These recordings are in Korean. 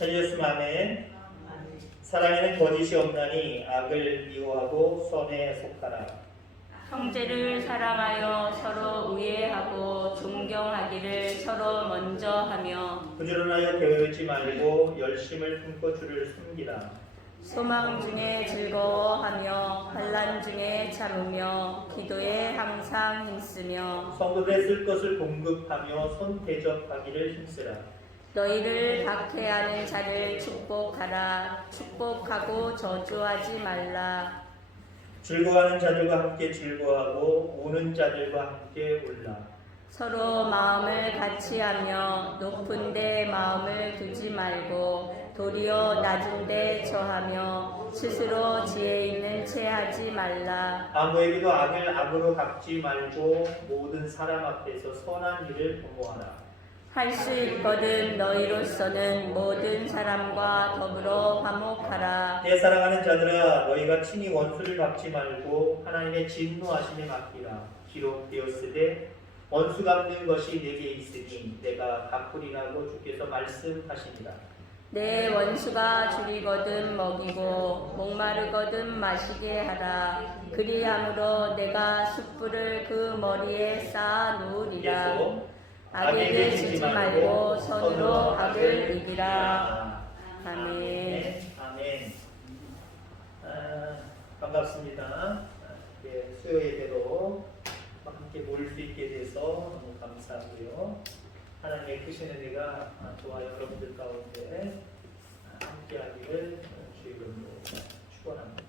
헬리오스 아멘. 사랑에는 거짓이 없나니 악을 미워하고 선에 속하라. 형제를 사랑하여 서로 우애하고 존경하기를 서로 먼저 하며 부지런하여 배우지 말고 열심을 품고 주를 섬기라. 소망 중에 즐거워하며 환난 중에 참으며 기도에 항상 힘쓰며 성도들의 쓸 것을 공급하며 손 대접하기를 힘쓰라. 너희를 박해하는 자를 축복하라. 축복하고 저주하지 말라. 즐거워하는 자들과 함께 즐거워하고 우는 자들과 함께 울라. 서로 마음을 같이하며 높은 데 마음을 두지 말고 도리어 낮은 데 처하며 스스로 지혜 있는 채 하지 말라. 아무에게도 악을 악으로 갚지 말고 모든 사람 앞에서 선한 일을 도모하라. 할 수 있거든 너희로서는 모든 사람과 더불어 화목하라. 내 사랑하는 자들아, 너희가 친히 원수를 갚지 말고 하나님의 진노하심에 맡기라. 기록되었으되 원수 갚는 것이 내게 있으니 내가 갚으리라고 주께서 말씀하시니라. 내 원수가 줄이거든 먹이고 목마르거든 마시게 하라. 그리함으로 내가 숯불을 그 머리에 쌓아 놓으리라. 예수 악에게 지지 말고 선으로 악을 이기라. 아멘. 아멘. 반갑습니다. 수요 예배로 함께 모일 수 있게 돼서 너무 감사하고요. 하나님의 크신 은혜가 저와 여러분들 가운데 함께하기를 주의 이름으로 축원합니다.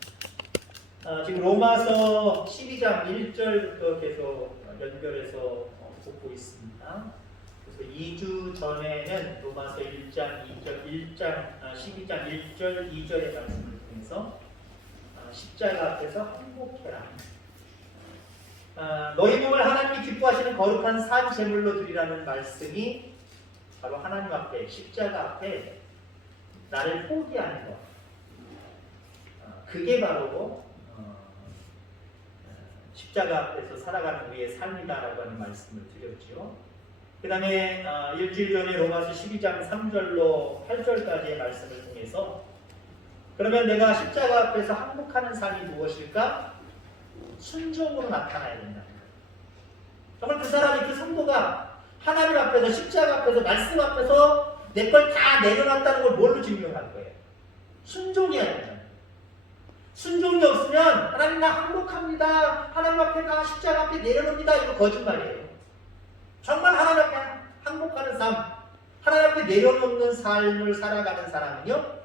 지금 로마서 12장 1절부터 계속 연결해서 보고 있습니다. 그래서 2주 전에는 로마서 1장 12장 1절 2절의 말씀을 통해서 십자가 앞에서 항복해라. 너희 몸을 하나님이 기뻐하시는 거룩한 산 제물로 드리라는 말씀이 바로 하나님 앞에 십자가 앞에 나를 포기하는 것. 그게 바로 십자가 앞에서 살아가는 우리의 삶이다라고 하는 말씀을 드렸죠. 그 다음에 일주일 전에 로마서 12장 3절로 8절까지의 말씀을 통해서 그러면 내가 십자가 앞에서 항복하는 삶이 무엇일까? 순종으로 나타나야 된다. 정말 그 사람이, 그 성도가 하나님 앞에서, 십자가 앞에서, 말씀 앞에서 내 걸 다 내려놨다는 걸 뭘로 증명할 거예요? 순종해야 된다. 순종이 없으면 하나님 나 항복합니다. 하나님 앞에 다 십자가 앞에 내려놓습니다. 이거 거짓말이에요. 정말 하나님 앞에 항복하는 삶, 하나님 앞에 내려놓는 삶을 살아가는 사람은요,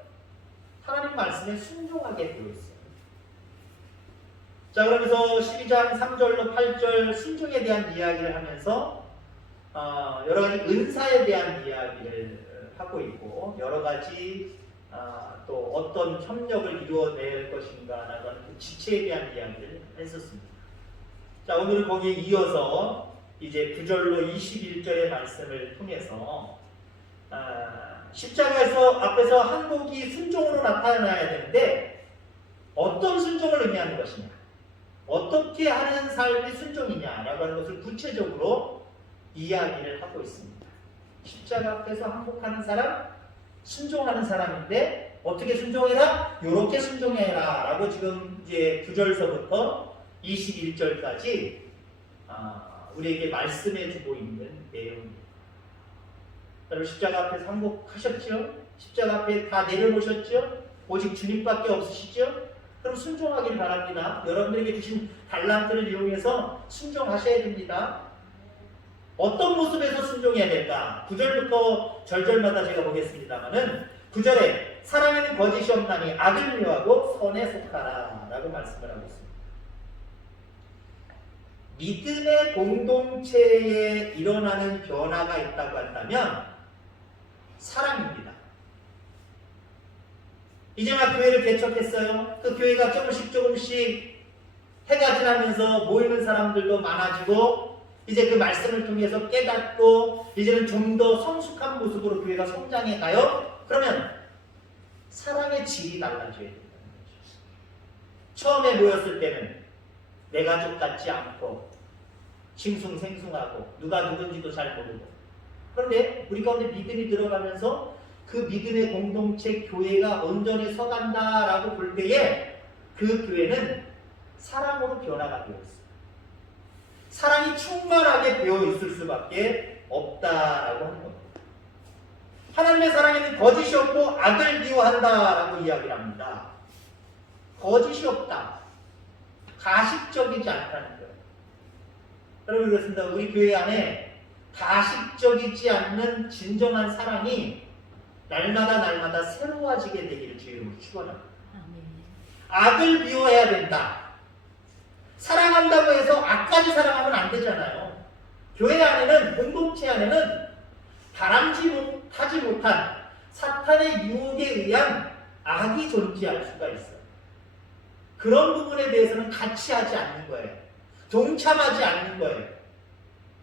하나님 말씀에 순종하게 되어 있어요. 자, 그러면서 12장 3절로 8절 순종에 대한 이야기를 하면서 여러 가지 은사에 대한 이야기를 하고 있고, 여러 가지 또 어떤 협력을 이루어낼 것인가라고 하는 그 지체에 대한 이야기를 했었습니다. 자, 오늘은 거기에 이어서 이제 9절로 21절의 말씀을 통해서 십자가에서 앞에서 항복이 순종으로 나타나야 되는데 어떤 순종을 의미하는 것이냐, 어떻게 하는 삶이 순종이냐라고 하는 것을 구체적으로 이야기를 하고 있습니다. 십자가 앞에서 항복하는 사람, 순종하는 사람인데 어떻게 순종해라? 요렇게 순종해라 라고 지금 이제 9절서부터 21절까지 우리에게 말씀해 주고 있는 내용입니다. 여러분, 십자가 앞에서 항복하셨죠? 십자가 앞에 다 내려놓으셨죠? 오직 주님밖에 없으시죠? 그럼 순종하길 바랍니다. 여러분들에게 주신 달란트를 이용해서 순종하셔야 됩니다. 어떤 모습에서 순종해야 될까? 9절부터 절절마다 제가 보겠습니다만은 9절에 사랑에는 거짓이 없나니 악을 미워하고 선에 속하라 라고 말씀을 하고 있습니다. 믿음의 공동체에 일어나는 변화가 있다고 한다면 사랑입니다. 이제 막 교회를 개척했어요. 그 교회가 조금씩 해가 지나면서 모이는 사람들도 많아지고 이제 그 말씀을 통해서 깨닫고 이제는 좀 더 성숙한 모습으로 교회가 성장해 가요. 그러면 사랑의 질이 달라져야 된다는 거죠. 처음에 모였을 때는 내 가족 같지 않고 싱숭생숭하고 누가 누군지도 잘 모르고, 그런데 우리 가운데 믿음이 들어가면서 그 믿음의 공동체 교회가 온전히 서간다라고 볼 때에 그 교회는 사랑으로 변화가 되어 있어요. 사랑이 충만하게 되어 있을 수밖에 없다라고 하는 겁니다. 하나님의 사랑에는 거짓이 없고 악을 미워한다라고 이야기를 합니다. 거짓이 없다. 가식적이지 않다는 거예요. 여러분 그렇습니다. 우리 교회 안에 가식적이지 않는 진정한 사랑이 날마다 새로워지게 되기를 주의 이름으로 축원합니다. 악을 미워해야 된다. 사랑한다고 해서 악까지 사랑하면 안 되잖아요. 교회 안에는, 공동체 안에는 바람직하지 못한 사탄의 유혹에 의한 악이 존재할 수가 있어요. 그런 부분에 대해서는 같이 하지 않는 거예요. 동참하지 않는 거예요.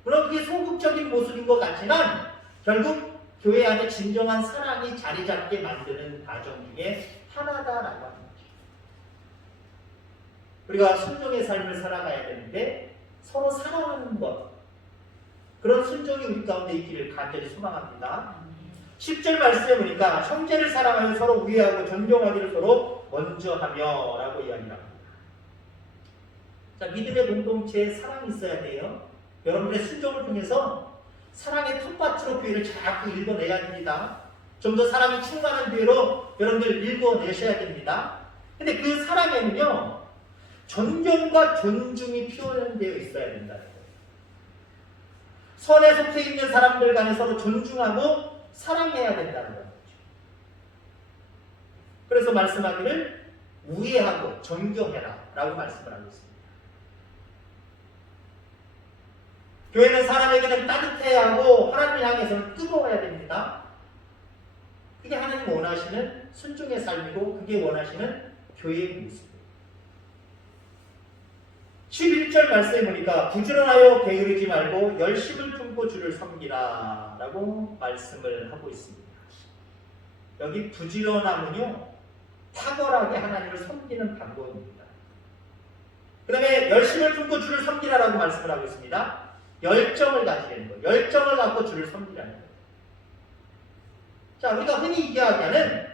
물론 그게 소극적인 모습인 것 같지만 결국 교회 안에 진정한 사랑이 자리 잡게 만드는 과정 중에 하나다라고 하는 거죠. 우리가 순종의 삶을 살아가야 되는데 서로 사랑하는 것, 그런 순종이 우리 가운데 있기를 간절히 소망합니다. 10절 말씀에 보니까 형제를 사랑하여 서로 우애하고 존경하기를 서로 먼저 하며 라고 이야기합니다. 자, 믿음의 공동체에 사랑이 있어야 돼요. 여러분의 순종을 통해서 사랑의 텃밭으로 교회를 자꾸 읽어내야 됩니다. 좀 더 사랑이 충만한 교회로 여러분들 읽어내셔야 됩니다. 근데 그 사랑에는요, 존경과 존중이 표현되어 있어야 된다는 거예요. 선에 속해 있는 사람들 간에 서로 존중하고 사랑해야 된다는 거죠. 그래서 말씀하기를 우애하고 존경해라 라고 말씀을 하고 있습니다. 교회는 사람에게는 따뜻해야 하고 하나님을 향해서는 뜨거워야 됩니다. 그게 하나님 원하시는 순종의 삶이고 그게 원하시는 교회의 모습입니다. 11절 말씀에 보니까 부지런하여 게으르지 말고 열심을 품고 주를 섬기라 라고 말씀을 하고 있습니다. 여기 부지런함은요, 탁월하게 하나님을 섬기는 방법입니다. 그 다음에 열심을 품고 주를 섬기라라고 말씀을 하고 있습니다. 열정을 가지는 거예요. 열정을 갖고 주를 섬기라는 거예요. 자, 우리가 흔히 이야기하는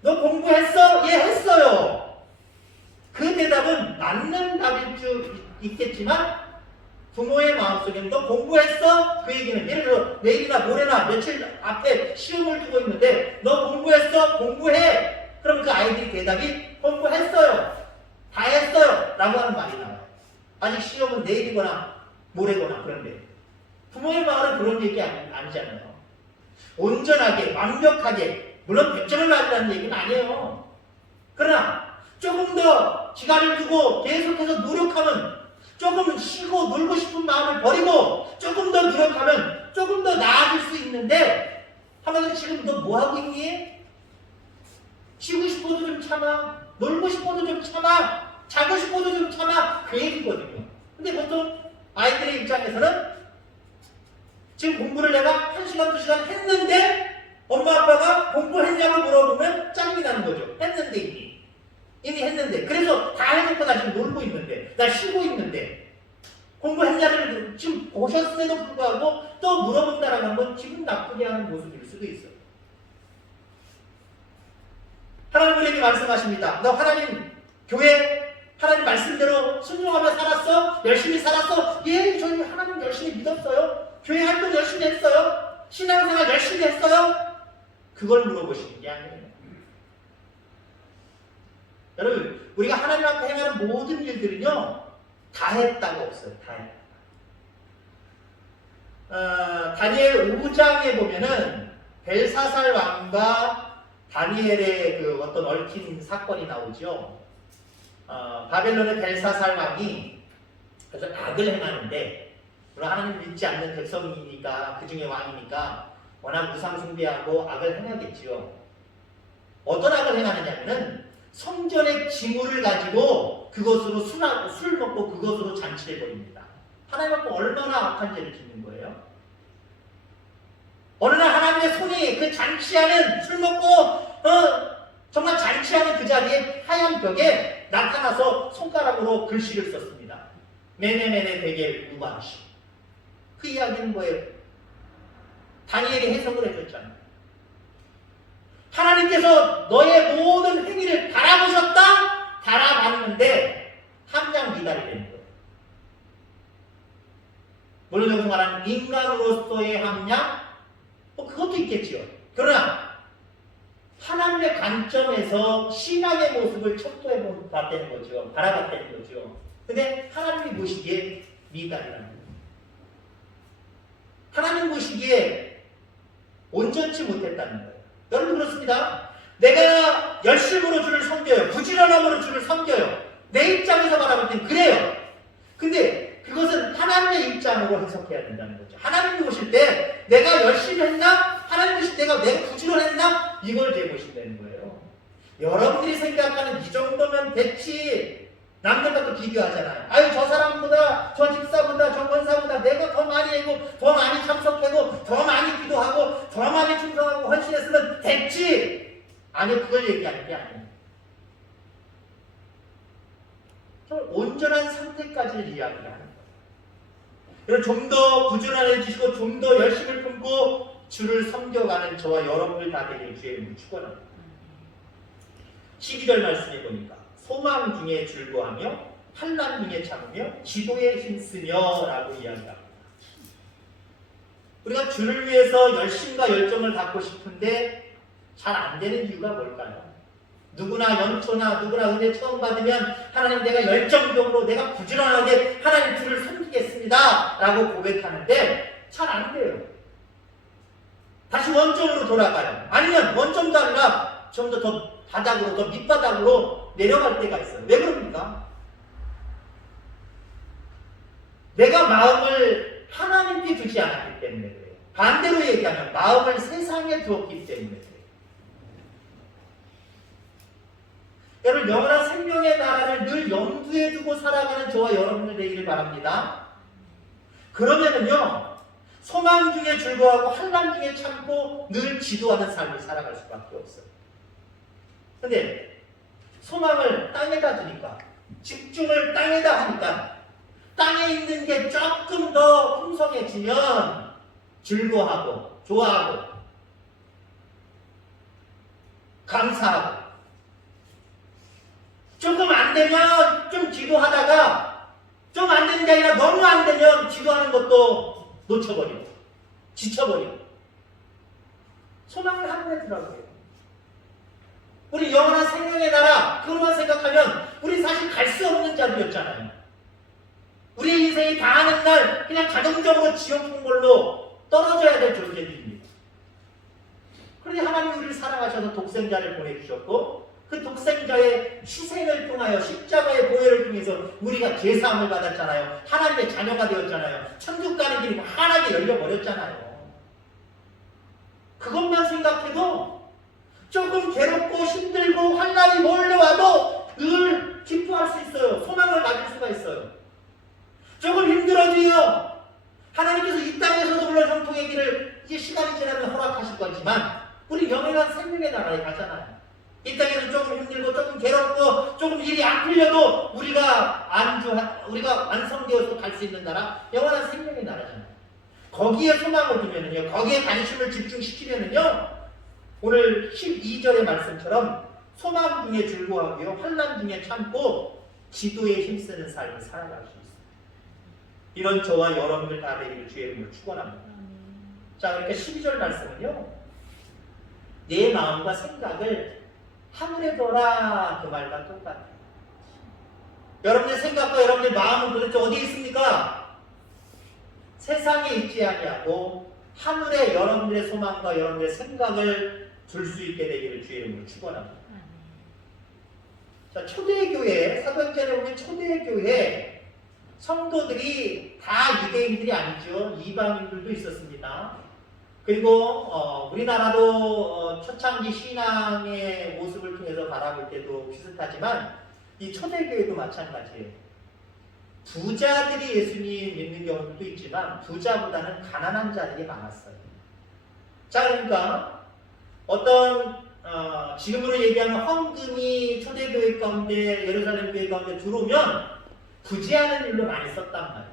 너 공부했어? 예, 했어요. 그 대답은 맞는 답일 수 있겠지만 부모의 마음속에는 너 공부했어? 그 얘기는 예를 들어 내일이나 모레나 며칠 앞에 시험을 두고 있는데 너 공부했어? 공부해. 그럼 그 아이들이 대답이 공부했어요. 다 했어요. 라고 하는 말이 나와요. 아직 시험은 내일이거나 모레거나 그런데 부모의 말은 그런 얘기 아니잖아요. 온전하게 완벽하게 물론 100점을 맞으라는 얘기는 아니에요. 그러나 조금 더 기간을 두고 계속해서 노력하면 조금 쉬고 놀고 싶은 마음을 버리고 조금 더 노력하면 조금 더 나아질 수 있는데 하면서 지금 너 뭐하고 있니? 쉬고 싶어도 좀 참아, 놀고 싶어도 좀 참아, 자고 싶어도 좀 참아, 그 얘기거든요. 근데 보통 아이들의 입장에서는 지금 공부를 내가 1시간, 2시간 했는데 엄마 아빠가 공부했냐고 물어보면 짜증이 나는 거죠. 했는데 이미 했는데. 그래서 다 해놓고 나 지금 놀고 있는데, 나 쉬고 있는데 공부했냐를 지금 보셨음에도 불구하고 또 물어본다라는 건 기분 나쁘게 하는 모습일 수도 있어요. 하나님 우리에게 말씀하십니다. 너 하나님 교회 하나님 말씀대로 순종하며 살았어? 열심히 살았어? 예, 저희 하나님 열심히 믿었어요. 교회 활동 열심히 했어요. 신앙생활 열심히 했어요. 그걸 물어보시는 게 아니에요. 여러분, 우리가 하나님 앞에 행하는 모든 일들은요, 다 했다고 없어요. 다 했다. 다니엘 5장에 보면은 벨사살 왕과 다니엘의 그 어떤 얽힌 사건이 나오죠. 바벨론의 벨사살 왕이 그래서 악을 행하는데, 물론 하나님 믿지 않는 백성이니까, 그 중에 왕이니까 워낙 무상숭배하고 악을 행하겠지요. 어떤 악을 행하느냐면은 성전의 기물을 가지고 그것으로 술 먹고 그것으로 잔치를 벌입니다. 하나님 앞에 얼마나 악한 죄를 짓는 거예요? 어느 날 하나님의 손이 그 잔치하는 술 먹고 정말 잔치하는 그 자리에 하얀 벽에 나타나서 손가락으로 글씨를 썼습니다. 메네메네 베겔 우바시. 그 이야기는 뭐예요? 다니엘이 해석을 해줬잖아요. 하나님께서 너의 모든 행위를 달아보셨다? 달아봤는데 함량 미달이 되는 거예요. 물론 여기서 말하는 인간으로서의 함량? 그것도 있겠지요. 그러나 하나님의 관점에서 신앙의 모습을 척도해 봤다는 거죠. 바라봤다는 거죠. 근데 하나님이 보시기에 미달이라는 거예요. 하나님 보시기에 온전치 못했다는 거예요. 여러분 그렇습니다. 내가 열심으로 주를 섬겨요. 부지런함으로 주를 섬겨요. 내 입장에서 바라볼 땐 그래요. 근데 그것은 하나님의 입장으로 해석해야 된다는 거죠. 하나님이 보실 때 내가 열심히 했나? 하나님 보실 때 내가 부지런했나? 이걸 재보신다는 거예요. 여러분들이 생각하는 이 정도면 됐지. 남들과 또 비교하잖아요. 아유 저 사람보다 저 집사보다 저 권사보다 내가 더 많이 하고 더 많이 참석하고 더 많이 기도하고 더 많이 충성하고 헌신했으면 됐지. 아니요 그걸 얘기하는 게 아니에요. 온전한 상태까지를 이야기하는 거예요. 그래서 좀 더 부지런해지시고 좀 더 열심을 품고 주를 섬겨가는 저와 여러분을 다 되길 주의 축원합니다. 12절 말씀해 보니까 소망 중에 즐거워하며 환난 중에 참으며 기도에 힘쓰며 라고 이야기합니다. 우리가 주를 위해서 열심과 열정을 갖고 싶은데 잘 안 되는 이유가 뭘까요? 누구나 연초나 누구나 은혜 처음 받으면 하나님 내가 열정적으로 내가 부지런하게 하나님 주를 섬기겠습니다 라고 고백하는데 잘 안 돼요. 다시 원점으로 돌아가요. 아니면 원점도 아니라 좀 더 바닥으로 더 밑바닥으로 내려갈 때가 있어요. 왜 그럽니까? 내가 마음을 하나님께 두지 않았기 때문에 그래요. 반대로 얘기하면 마음을 세상에 두었기 때문에 그래요. 여러분 영원한 생명의 나라를 늘 염두에 두고 살아가는 저와 여러분들 되기를 바랍니다. 그러면은요 소망 중에 즐거워하고 환난 중에 참고 늘 기도하는 삶을 살아갈 수밖에 없어요. 근데 소망을 땅에다 두니까 집중을 땅에다 하니까 땅에 있는 게 조금 더 풍성해지면 즐거워하고 좋아하고 감사하고 조금 안 되면 좀 기도하다가 좀 안 되는 게 아니라 너무 안 되면 기도하는 것도 놓쳐버리고 지쳐버리고 소망을 하늘에 두라고요. 우리 영원한 생명의 나라 그것만 생각하면 우리 사실 갈 수 없는 자들이었잖아요. 우리 인생이 다 하는 날 그냥 자동적으로 지옥 풍물로 떨어져야 될 존재들입니다. 그런데 하나님이 우리를 사랑하셔서 독생자를 보내주셨고 그 독생자의 희생을 통하여 십자가의 보혈을 통해서 우리가 죄사함을 받았잖아요. 하나님의 자녀가 되었잖아요. 천국 가는 길이 환하게 열려버렸잖아요. 그것만 생각해도 조금 괴롭고 힘들고 환난이 몰려와도 늘 기뻐할 수 있어요. 소망을 가질 수가 있어요. 조금 힘들어도요. 하나님께서 이 땅에서도 물론 형통의 길을 이제 시간이 지나면 허락하실 거지만 우리 영원한 생명의 나라에 가잖아요. 이 땅에서 조금 힘들고 조금 괴롭고 조금 일이 안 풀려도 우리가 완성되어서 갈 수 있는 나라 영원한 생명의 나라잖아요. 거기에 소망을 두면은요. 거기에 관심을 집중시키면은요. 오늘 12절의 말씀처럼 소망 중에 즐거워하고요. 환난 중에 참고 기도에 힘쓰는 삶을 살아갈 수 있습니다. 이런 저와 여러분들 다 되기를 주의 이름으로 축원합니다. 자, 그러니까 12절 말씀은요. 내 마음과 생각을 하늘에 둬라 그 말과 똑같아요. 여러분의 생각과 여러분의 마음은 도대체 어디에 있습니까? 세상에 있지 아니하고 하늘에 여러분들의 소망과 여러분들의 생각을 둘 수 있게 되기를 주의 이름으로 축원합니다. 자, 초대교회 사도행전에 보면 초대교회 성도들이 다 유대인들이 아니죠. 이방인들도 있었습니다. 그리고 우리나라도 초창기 신앙의 모습을 통해서 바라볼 때도 비슷하지만 이 초대교회도 마찬가지예요. 부자들이 예수님 믿는 경우도 있지만 부자보다는 가난한 자들이 많았어요. 자, 그러니까 어떤 지금으로 얘기하면 헌금이 초대교회 가운데 예루살렘 교회 가운데 들어오면 부지하는 일로 많이 썼단 말이에요.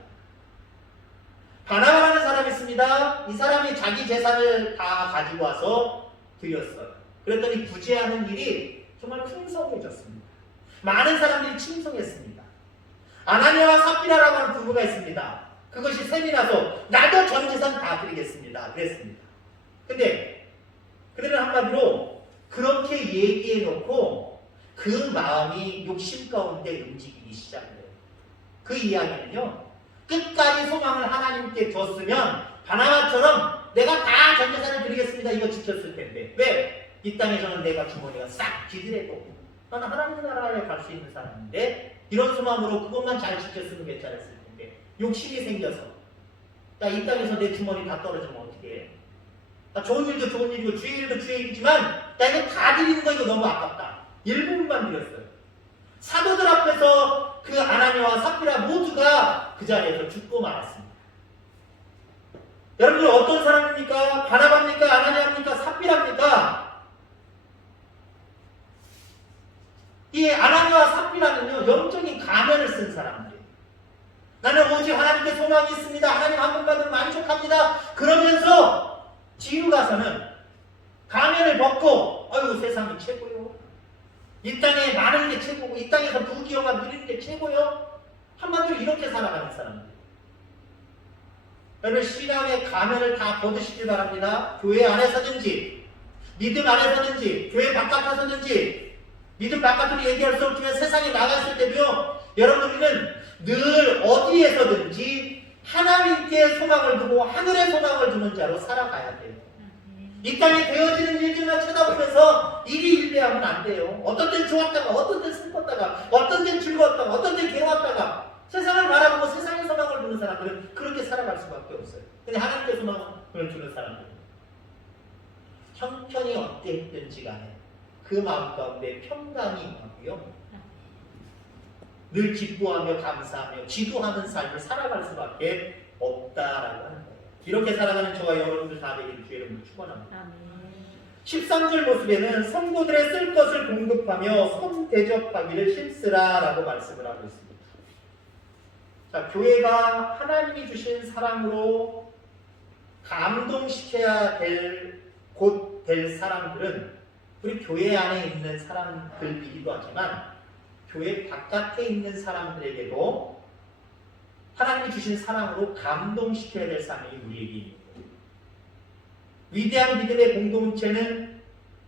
바나바라는 사람이 있습니다. 이 사람이 자기 재산을 다 가지고 와서 드렸어요. 그랬더니 구제하는 일이 정말 풍성해졌습니다. 많은 사람들이 칭송했습니다. 아나니아와 삽비라라고 하는 부부가 있습니다. 그것이 셈이 나서 나도 전 재산 다 드리겠습니다. 그랬습니다. 근데 그들은 한마디로 그렇게 얘기해 놓고 그 마음이 욕심 가운데 움직이기 시작해요. 그 이야기는요, 끝까지 소망을 하나님께 줬으면 바나바처럼 내가 다 전 재산을 드리겠습니다 이거 지켰을 텐데 왜? 이 땅에서는 내가 주머니가 싹 비들해도 나는 하나님 나라에 갈 수 있는 사람인데 이런 소망으로 그것만 잘 지켰으면 괜찮았을 텐데 욕심이 생겨서 야, 이 땅에서 내 주머니 다 떨어지면 어떻게 해? 좋은 일도 좋은 일이고 주의 일도 주의 일이지만 야, 이거 다 드리는 거 이거 너무 아깝다. 일부분만 드렸어요. 사도들 앞에서 그 아나니아와 삽비라 모두가 그 자리에서 죽고 말았습니다. 여러분들 어떤 사람입니까? 바나바입니까? 아나니아입니까? 삽비라입니까? 이 아나니아와 삽비라는요, 영적인 가면을 쓴 사람들이에요. 나는 오직 하나님께 소망이 있습니다. 하나님 한 번 받으면 만족합니다. 그러면서 뒤로 가서는 가면을 벗고 아유 세상이 최고요. 이 땅에 많은 게 최고고 이 땅에서 부귀영화 누리는 게 최고요. 한마디로 이렇게 살아가는 사람들. 여러분 신앙의 가면을 다 벗으시길 바랍니다. 교회 안에서든지 믿음 안에서든지 교회 바깥에서든지 믿음 바깥으로 얘기할 수 없지만 세상에 나갔을 때도요. 여러분 우리는 늘 어디에서든지 하나님께 소망을 두고 하늘의 소망을 두는 자로 살아가야 돼요. 이 땅에 되어지는 일들만 쳐다보면서 일이 일배하면 안 돼요. 어떤 땐 좋았다가 어떤 땐 슬펐다가 어떤 땐 즐거웠다가 어떤 땐 괴로웠다가 세상을 바라보고 세상의 소망을 두는 사람들은 그렇게 살아갈 수밖에 없어요. 근데 하나님의 소망을 두는 사람들은 형편이 어땠든지 간에 그 마음 가운데 평강이 임하고요. 늘 기뻐하며 감사하며 기도하는 삶을 살아갈 수밖에 없다라고 하는 거예요. 이렇게 살아가는 저와 여러분들 다 되기를 주의 이름으로 축원합니다. 13절 모습에는 성도들의 쓸 것을 공급하며 손 대접하기를 힘쓰라 라고 말씀을 하고 있습니다. 자, 교회가 하나님이 주신 사랑으로 감동시켜야 될 곧 될 사람들은 우리 교회 안에 있는 사람들이기도 하지만 교회 바깥에 있는 사람들에게도 하나님이 주신 사랑으로 감동시켜야 될 사람이 우리에게 있는 거예요. 위대한 믿음의 공동체는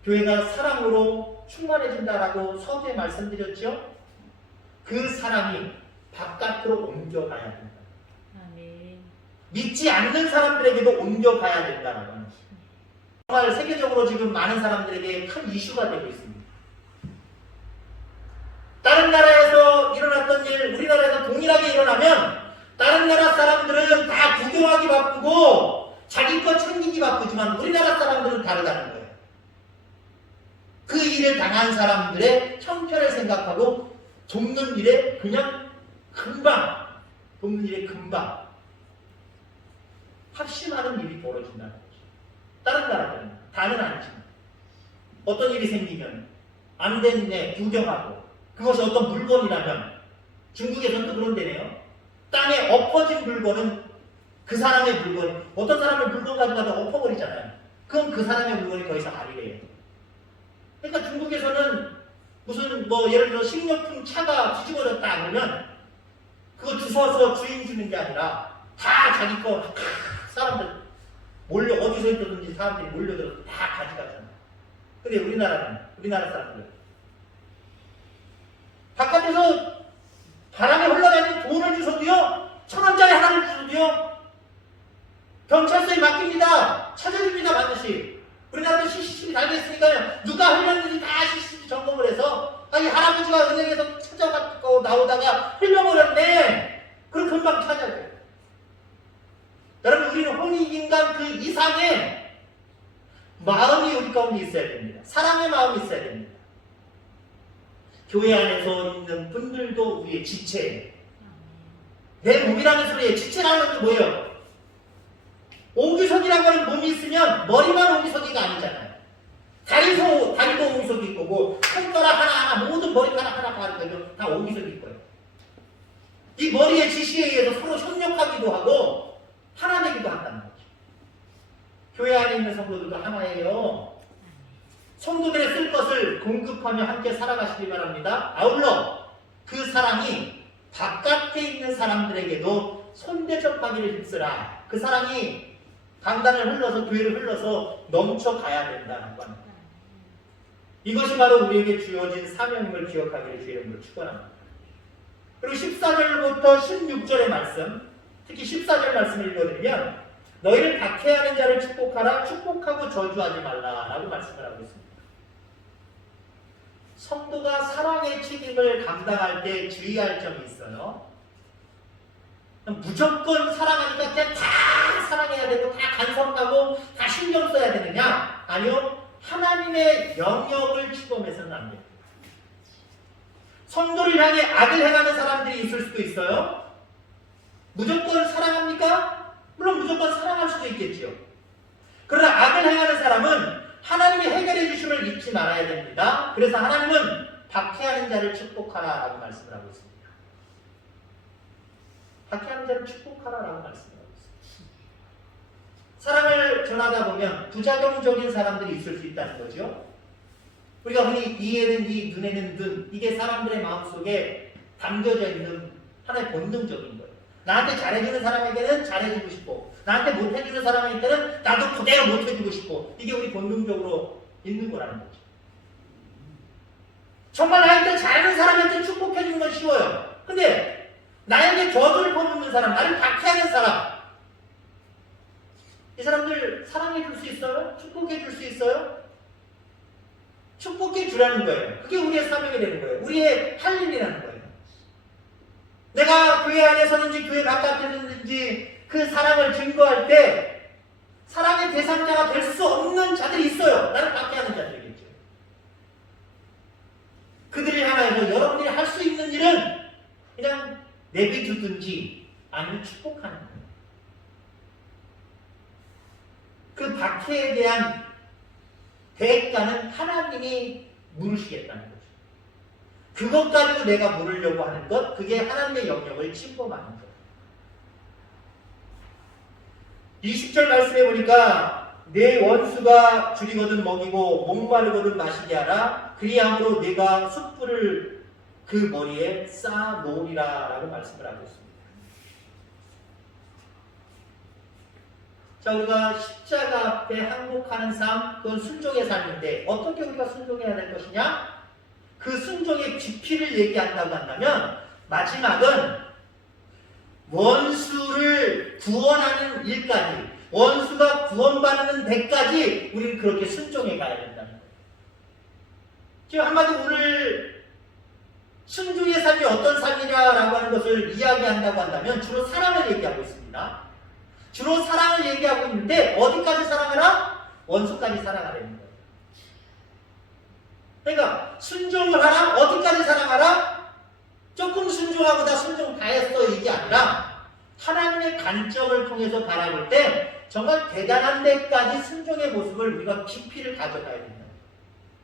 교회가 사랑으로 충만해진다라고 서두에 말씀드렸죠. 그 사랑이 바깥으로 옮겨가야 된다. 믿지 않는 사람들에게도 옮겨가야 된다라고 하는 것입니다. 정말 세계적으로 지금 많은 사람들에게 큰 이슈가 되고 있습니다. 다른 나라에서 일어났던 일, 우리나라에서 동일하게 일어나면 다른 나라 사람들은 다 구경하기 바쁘고 자기 것 챙기기 바쁘지만 우리나라 사람들은 다르다는 거예요. 그 일을 당한 사람들의 형편을 생각하고 돕는 일에 그냥 금방 돕는 일에 금방 합심하는 일이 벌어진다는 거죠. 다른 나라들은 다는 아니지만 어떤 일이 생기면 안 됐네 구경하고 그것이 어떤 물건이라면 중국에서는 또 그런 데네요. 땅에 엎어진 물건은 그 사람의 물건, 어떤 사람은 물건 가져가다 엎어버리잖아요. 그럼 그 사람의 물건이 더 이상 아니래요. 그러니까 중국에서는 무슨 뭐 예를 들어 식료품 차가 뒤집어졌다 그러면 그거 주워서 주인 주는 게 아니라 다 자기 거 사람들 몰려 어디서 있든지 사람들이 몰려들어서 다 가져가잖아요. 근데 우리나라 사람들 바깥에서 바람에 흘러다니는 돈을 주셔도요 1,000원짜리 하나를 주셔도요 경찰서에 맡깁니다. 찾아줍니다. 반드시. 우리나라도 CCTV 달려있으니까요 누가 흘렸는지 다 CCTV 점검을 해서 이 할아버지가 은행에서 찾아가고 나오다가 흘려버렸네. 그럼 금방 찾아줘요. 여러분 우리는 홍익인간 그 이상의 마음이 우리 가운데 있어야 됩니다. 사랑의 마음이 있어야 됩니다. 교회 안에서 있는 분들도 우리의 지체예요. 내 몸이라는 소리에 지체라는 게 뭐예요? 옹기석이라고 하는 몸이 있으면 머리만 옹기석이가 아니잖아요. 다리도 옹기석일 거고 손가락 하나하나 모든 머리카락 하나 다 옹기석일 거예요. 이 머리의 지시에 의해서 서로 협력하기도 하고 하나 되기도 한다는 거죠. 교회 안에 있는 성도들도 하나예요. 성도들의 쓸 것을 공급하며 함께 살아가시기 바랍니다. 아울러 그 사랑이 바깥에 있는 사람들에게도 손대접하기를 힘쓰라. 그 사랑이 강단을 흘러서 교회를 흘러서 넘쳐가야 된다는 겁니다. 이것이 바로 우리에게 주어진 사명임을 기억하기를 주의 이름으로 축원합니다. 그리고 14절부터 16절의 말씀, 특히 14절 말씀을 읽어드리면 너희를 박해하는 자를 축복하라, 축복하고 저주하지 말라라고 말씀을 하고 있습니다. 성도가 사랑의 책임을 감당할 때 주의할 점이 있어요. 무조건 사랑하니까 그냥 다 사랑해야 되고 다 간섭하고 다 신경 써야 되느냐? 아니요. 하나님의 영역을 침범해서는 안 돼요. 성도를 향해 악을 행하는 사람들이 있을 수도 있어요. 무조건 사랑합니까? 물론 무조건 사랑할 수도 있겠지요. 그러나 악을 행하는 사람은 하나님이 해결해 주심을 잊지 말아야 됩니다. 그래서 하나님은 박해하는 자를 축복하라라고 말씀을 하고 있습니다. 박해하는 자를 축복하라라고 말씀을 하고 있습니다. 사랑을 전하다 보면 부작용적인 사람들이 있을 수 있다는 거죠. 우리가 흔히 이에는 이, 눈에는 눈, 이게 사람들의 마음속에 담겨져 있는 하나의 본능적인 거예요. 나한테 잘해주는 사람에게는 잘해주고 싶고, 나한테 못해주는 사람에게는 나도 그대로 못해주고 싶고, 이게 우리 본능적으로 있는 거라는 거죠. 정말 나한테 잘하는 사람한테 축복해주는 건 쉬워요. 근데 나에게 저주를 퍼붓는 사람, 나를 박해하는 사람, 이 사람들 사랑해줄 수 있어요? 축복해줄 수 있어요? 축복해주라는 거예요. 그게 우리의 사명이 되는 거예요. 우리의 할 일이라는 거예요. 내가 교회 안에서든지 교회 바깥에서든지 그 사랑을 증거할 때 사랑의 대상자가 될 수 없는 자들이 있어요. 나를 박해하는 자들이겠죠. 그들을 향하여서 여러분들이 할 수 있는 일은 그냥 내비두든지 아니면 축복하는 거예요. 그 박해에 대한 대가는 하나님이 물으시겠다는 거죠. 그것 가지고 내가 물으려고 하는 것, 그게 하나님의 영역을 침범하는 거예요. 20절 말씀해 보니까 내 원수가 줄이거든 먹이고 목마르거든 마시게 하라. 그리함으로 내가 숯불을 그 머리에 쌓아 놓으리라 라고 말씀을 하고 있습니다. 자, 우리가 십자가 앞에 항복하는 삶, 그건 순종의 삶인데 어떻게 우리가 순종해야 될 것이냐? 그 순종의 깊이를 얘기한다고 한다면 마지막은 원수를 구원하는 일까지, 원수가 구원받는 데까지 우리는 그렇게 순종해 가야 된다는 거예요. 지금 한마디로 오늘 순종의 삶이 어떤 삶이냐라고 하는 것을 이야기한다고 한다면 주로 사랑을 얘기하고 있습니다. 주로 사랑을 얘기하고 있는데 어디까지 사랑하라? 원수까지 사랑하라는 거예요. 그러니까 순종을 하라? 어디까지 사랑하라? 조금 순종하고 나 순종 다 했어 이게 아니라 하나님의 관점을 통해서 바라볼 때 정말 대단한 데까지 순종의 모습을 우리가 깊이를 가져가야 된다.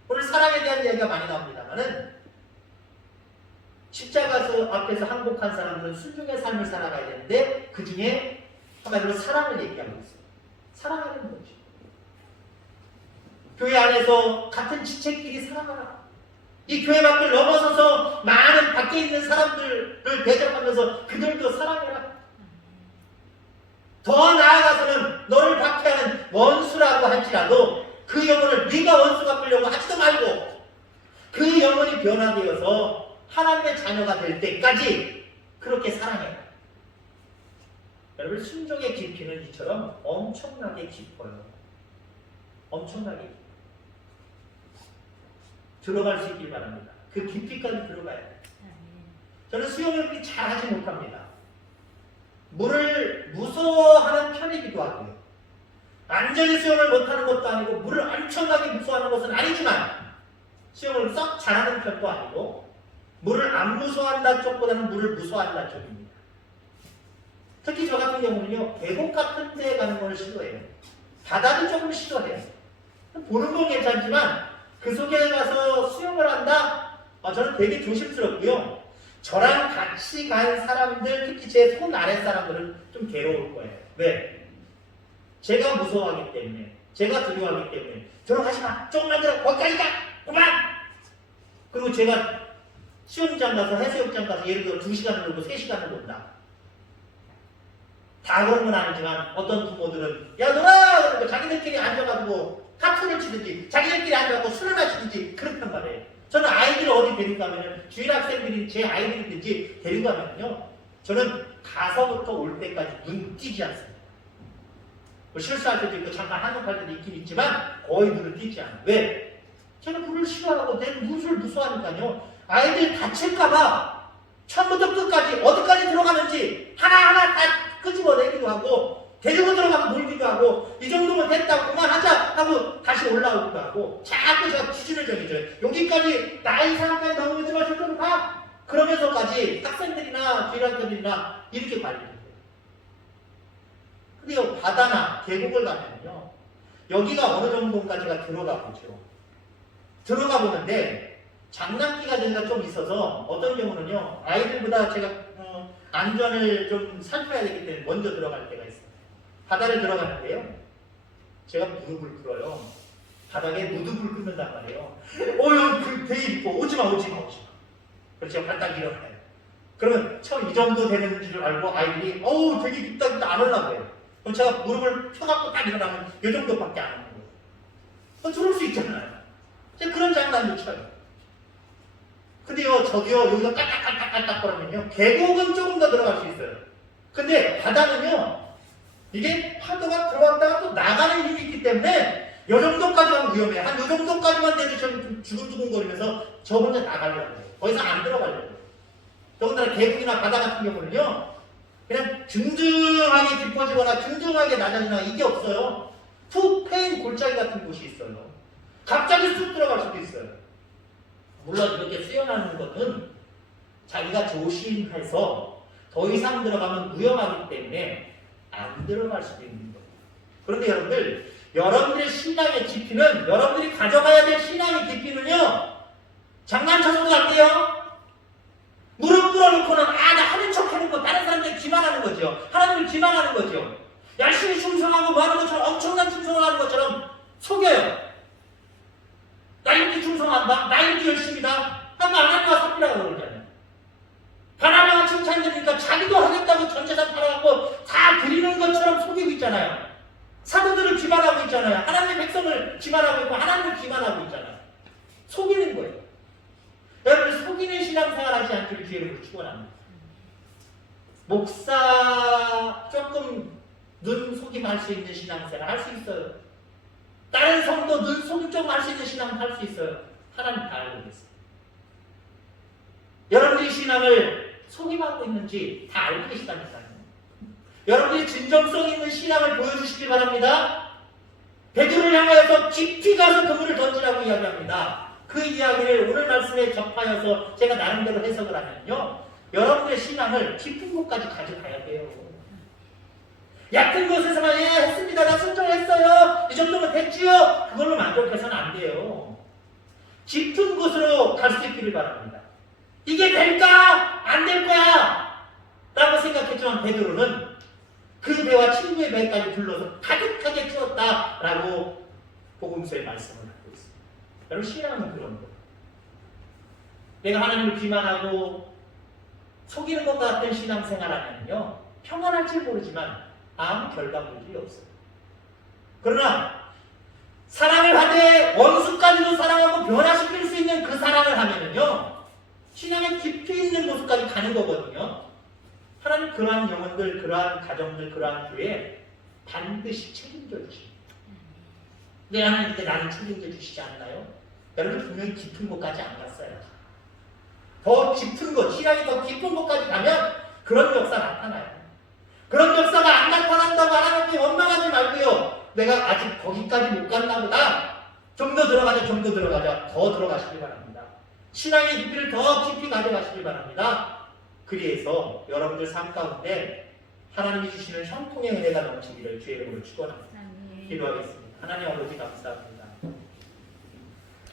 오늘 사랑에 대한 이야기가 많이 나옵니다만은 십자가 앞에서 항복한 사람들은 순종의 삶을 살아가야 되는데 그 중에 한마디로 사랑을 얘기하고 있어요. 사랑하는 거죠. 교회 안에서 같은 지체끼리 사랑하라. 이 교회 밖을 넘어서서 많은 밖에 있는 사람들을 대접하면서 그들도 사랑해라. 더 나아가서는 너를 박해하는 원수라고 할지라도 그 영혼을 네가 원수 갚으려고 하지도 말고 그 영혼이 변화되어서 하나님의 자녀가 될 때까지 그렇게 사랑해라. 여러분 순종의 깊이는 이처럼 엄청나게 깊어요. 엄청나게 깊어요. 들어갈 수 있길 바랍니다. 그 깊이까지 들어가야 돼요. 저는 수영을 그렇게 잘하지 못합니다. 물을 무서워하는 편이기도 하고요. 완전히 수영을 못하는 것도 아니고 물을 엄청나게 무서워하는 것은 아니지만 수영을 썩 잘하는 편도 아니고 물을 안 무서워한다 쪽보다는 물을 무서워한다 쪽입니다. 특히 저 같은 경우는요, 계곡 같은 데 가는 걸 싫어해요. 바다도 조금 싫어해요. 보는 건 괜찮지만 그 속에 가서 수영을 한다? 저는 되게 조심스럽고요. 저랑 같이 간 사람들, 특히 제 손 아래 사람들은 좀 괴로울 거예요. 왜? 제가 무서워하기 때문에. 제가 두려워하기 때문에 들어가지 마. 조금만 더 거기까지 가. 그만. 그리고 제가 수영장 가서 해수욕장 가서 예를 들어 2시간을 놀고 3시간을 논다. 다 그런 건 아니지만 어떤 부모들은 야 놀아! 그러니까 자기들끼리 앉아가지고 카트를 치든지 자기들끼리 앉아가지고 술을 마시든지 그렇단 말이에요. 저는 아이들을 어디 데리고 가면은 주일 학생들이 제 아이들이든지 데리고 가면요. 저는 가서부터 올 때까지 눈 띄지 않습니다. 뭐 실수할 때도 있고 잠깐 한눈팔 때도 있긴 있지만 거의 눈을 띄지 않아요. 왜? 저는 물을 싫어하고 내 물을 무서워하니까요. 아이들 다칠까봐 처음부터 끝까지 어디까지 들어가는지 하나하나 다 끄집어내기도 하고 데리고 들어가서 놀기도 하고 이 정도면 됐다 그만하자 하고 다시 올라오기도 하고 자꾸 제가 기준을 정해줘요. 여기까지 나이 상까지 넘어오지 마 저쪽으로 가 그러면서까지 학생들이나 주일학생들이나 이렇게 관리를 해요. 근데 바다나 계곡을 가면요 여기가 어느 정도까지가 들어가 보죠. 들어가 보는데 장난기가 저희가 좀 있어서 어떤 경우는요 아이들보다 제가 안전을 좀 살펴야 되기 때문에 먼저 들어갈 때가 있어요. 바다를 들어가는데요 제가 무릎을 꿇어요. 바닥에 무릎을 꿇는단 말이에요. 여기 되게 이뻐. 오지마. 그래서 제가 발딱 일어나요. 그러면 처음 이 정도 되는 줄 알고 아이들이 되게 깊다 안 올라가요. 그럼 제가 무릎을 펴갖고 딱 일어나면 이 정도밖에 안 하는 거예요. 들어올 수 있잖아요. 제가 그런 장난도 쳐요. 근데요, 저기요, 여기서 깔딱깔딱깔딱 거리면요, 계곡은 조금 더 들어갈 수 있어요. 근데 바다는요, 이게 파도가 들어왔다가 또 나가는 힘이 있기 때문에 요 정도까지 가면 위험해요. 한 요 정도까지만 되면 좀 두근두근거리면서 저 혼자 나가려고 해요. 더 이상 안 들어가려고 해요. 더군다나 계곡이나 바다 같은 경우는요, 그냥 증증하게 깊어지거나 증증하게 낮아지거나 이게 없어요. 툭 패인 골짜기 같은 곳이 있어요. 갑자기 쑥 들어갈 수도 있어요. 물론 이렇게 수영하는 것은 자기가 조심해서 더 이상 들어가면 위험하기 때문에 안 들어갈 수도 있는 거예요. 그런데 여러분들, 여러분들의 신앙의 깊이는, 여러분들이 가져가야 될 신앙의 깊이는요, 장난쳐서도 안 돼요. 무릎 꿇어놓고는 나 하는 척 하는 거, 다른 사람들이 기만하는 거죠. 하나님을 기만하는 거죠. 열심히 충성하고 뭐 하는 것처럼, 엄청난 충성을 하는 것처럼 속여요. 나 이렇게 충성한다? 나 이렇게 열심히다? 하면 안 하는 거야 삽이라고 그러잖아요. 바나나가 칭찬되니까 자기도 하겠다고 전 재산 팔아갖고 다 드리는 것처럼 속이고 있잖아요. 사도들을 기만하고 있잖아요. 하나님의 백성을 기만하고 있고 하나님을 기만하고 있잖아요. 속이는 거예요. 여러분 속이는 신앙생활 하지 않기를 기회를 축원합니다. 목사 조금 눈 속임할 수 있는 신앙생활 할 수 있어요. 다른 성도 눈 속임 좀 할 수 있는 신앙 할 수 있어요. 하나님 다 알고 계세요. 여러분들이 신앙을 속임하고 있는지 다 알고 계시다니까요. 여러분들이 진정성 있는 신앙을 보여주시기 바랍니다. 베드로를 향하여서 깊이 가서 그물을 던지라고 이야기합니다. 그 이야기를 오늘 말씀에 접하여서 제가 나름대로 해석을 하면요. 여러분의 신앙을 깊은 곳까지 가져가야 돼요. 얕은 곳에서만 했습니다. 나 순종했어요. 이 정도면 됐지요. 그걸로 만족해서는 안 돼요. 깊은 곳으로 갈 수 있기를 바랍니다. 이게 될까? 안 될 거야. 라고 생각했지만 베드로는 그 배와 친구의 배까지 불러서 가득하게 채웠다라고 복음서에 말씀을 하고 있습니다. 여러분 신앙은 그런 거예요. 내가 하나님을 기만하고 속이는 것 같은 신앙생활하면요 평안할지 모르지만 아무 결과물이 없어요. 그러나 사랑을 하되 원수까지도 사랑하고 변화시킬 수 있는 그 사랑을 하면은요 신앙의 깊이 있는 곳까지 가는 거거든요. 하나님 그러한 영혼들, 그러한 가정들, 그러한 교회 반드시 책임져 주십니다. 근데 하나님께 나는 책임져 주시지 않나요? 여러분 분명히 깊은 곳까지 안 갔어요. 더 깊은 곳, 신앙이 더 깊은 곳까지 가면 그런 역사 나타나요. 그런 역사가 안 나타난다고 하나님께 원망하지 말고요. 내가 아직 거기까지 못 갔나 보다. 좀 더 들어가자, 좀 더 들어가자. 더 들어가시길 바랍니다. 신앙의 깊이를 더 깊이 가져가시길 바랍니다. 그리해서 여러분들 삶 가운데 하나님이 주시는 형통의 은혜가 넘치기를 주의 이름으로 축원합니다. 기도하겠습니다. 하나님 아버지 감사합니다.